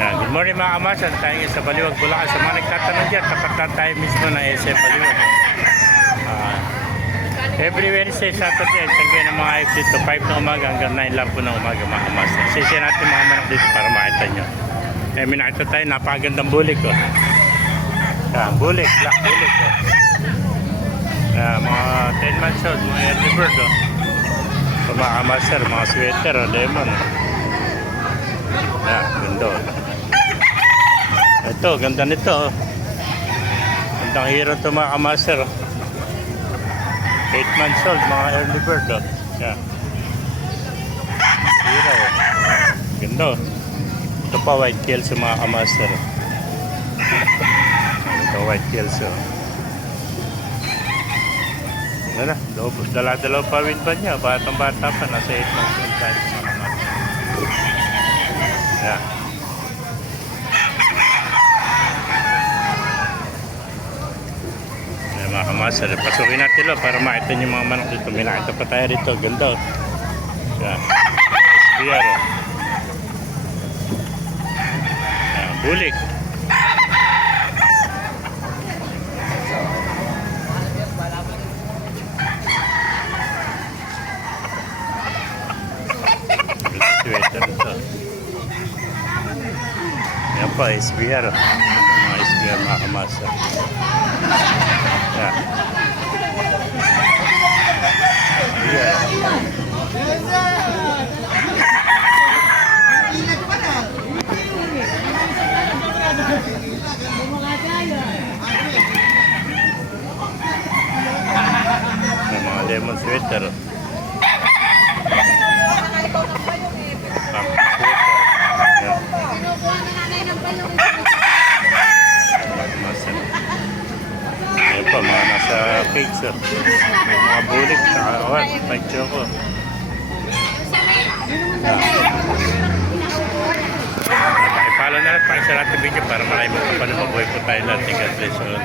Good morning mga kamasan. Tayo ngayon sa Baliwag, Bulacan. Sa mga nagtatanong dyan, tapat na tayo mismo ng SM Baliwag. Ah, every Wednesday, Saturday, tanggihan ng mga IF dito, 5 na umaga hanggang 9 lang po ng umaga mga kamasan. Sisi natin mga manok dito para makita nyo. Eh, may nakita tayo, napakagandang bulik ko. Yan, bulik, black bulik ko. Yan, mga 10 months old, mga early bird oh. So, mga kamaster, mga sweater, oh, lemon. Oh. Yan, ganda oh. Ito, ganda nito. oh. Gandang hero to mga kamaster. 8 months old, mga early bird. Oh. Yan. Hero. oh. Ganda. oh. Ito pa white tail sa mga kamaster. oh. Ito white tail sa. Ano na, dala-dalawa pa rin pa niya. Batang-bata pa, nasa 8 months old tayo sa mga kamaster. Yan. Kamaster, pasukin natin lo para makita niyo mga manok dito. May nakita pa tayo rito. Ganda. Yan. SBR. Yan, bulik. Yan pa, SBR. oh. SBR mga. Yan. Yeah. May mga lemon sweater. Ah, sweater. Yan. Kinukuha na nanay ng balong. Mga nasa cake, sir. May mga bulik, saka awan, may choco. Pakipalo na lang, pakisa natin video para marami magpapalo. Mabuhay po tayo lahat. God bless all.